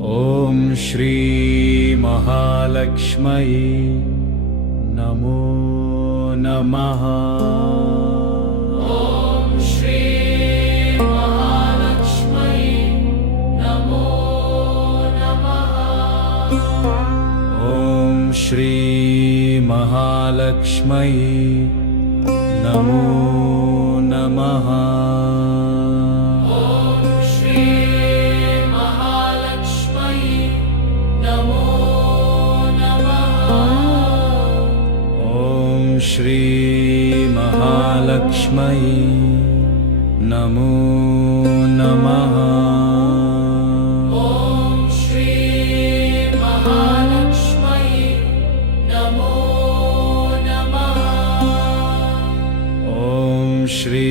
ॐ श्री महालक्ष्म्यै नमो नमः। ॐ श्री महालक्ष्म्यै नमो नमः। ॐ श्री महालक्ष्म्यै नमो नमः। श्री महालक्ष्म्यै नमो नमः। ॐ श्री महालक्ष्म्यै नमो नमः। ॐ श्री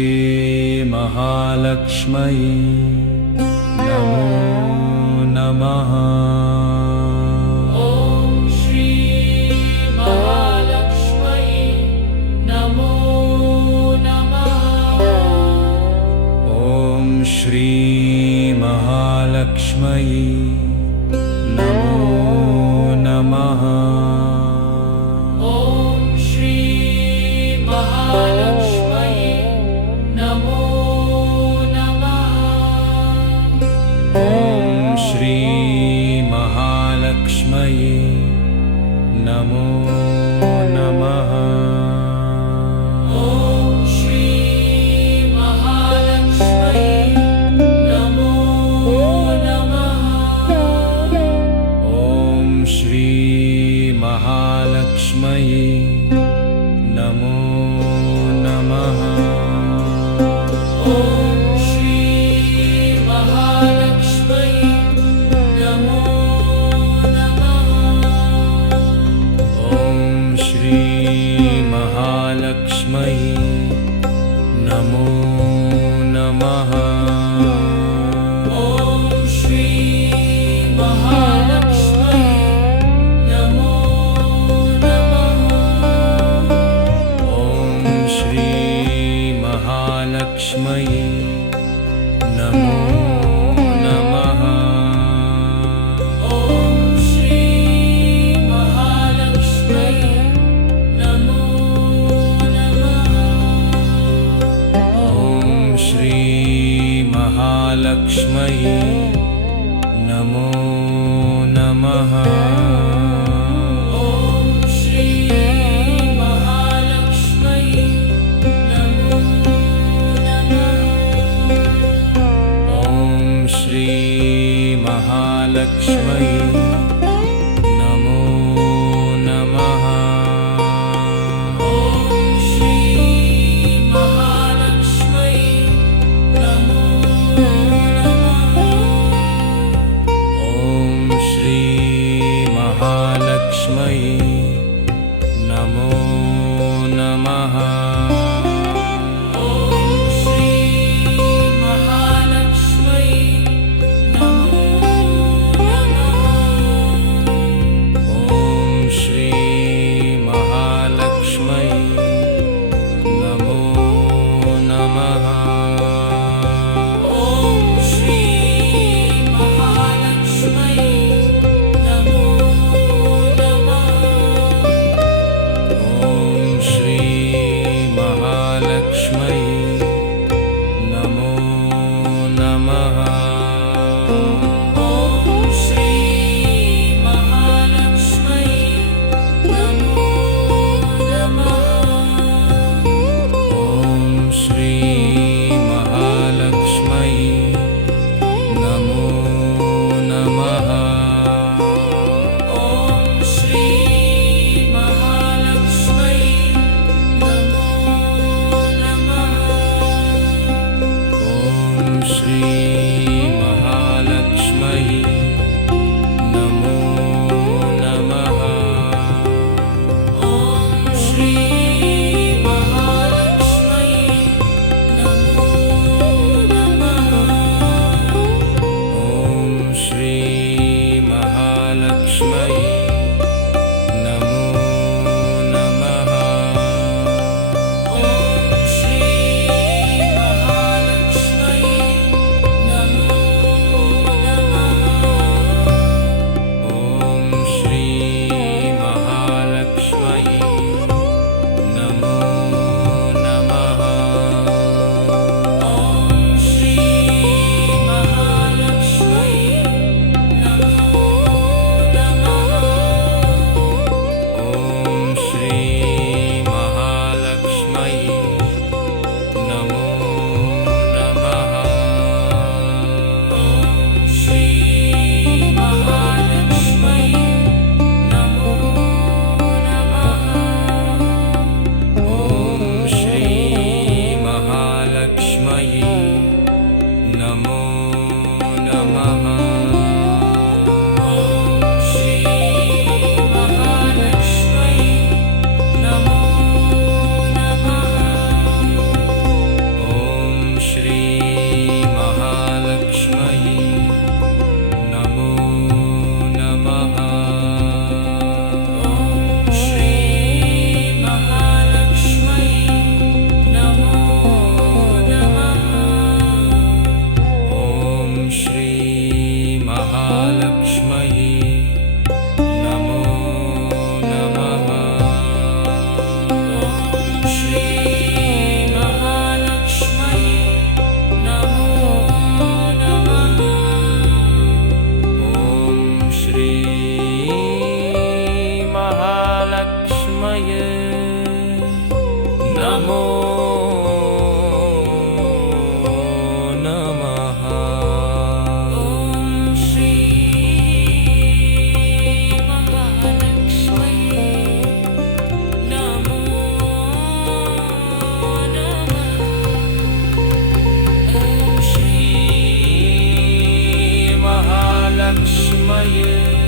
महालक्ष्म्यै नमो नमः। श्री महालक्ष्म्यै नमो नमः। ॐ श्री महालक्ष्म्यै नमो नमः। ॐ श्री महालक्ष्म्यै नमो नमः। महालक्ष्म्यै नमो नमः। ॐ श्री महालक्ष्म्यै नमो नमः। ॐ श्री महालक्ष्म्यै नमो नमः। ॐ श्री महालक्ष्म्यै नमो लक्ष्म्यै नमो नमः। ॐ श्री महालक्ष्म्यै नमो नमः। ॐ श्री महालक्ष्म्यै नमो नमः। महालक्ष्म्यै नमो नमः। ॐ श्री महालक्ष्म्यै नमो नमः। ॐ श्री महालक्ष्म्यै नमो नमः। महालक्ष्मये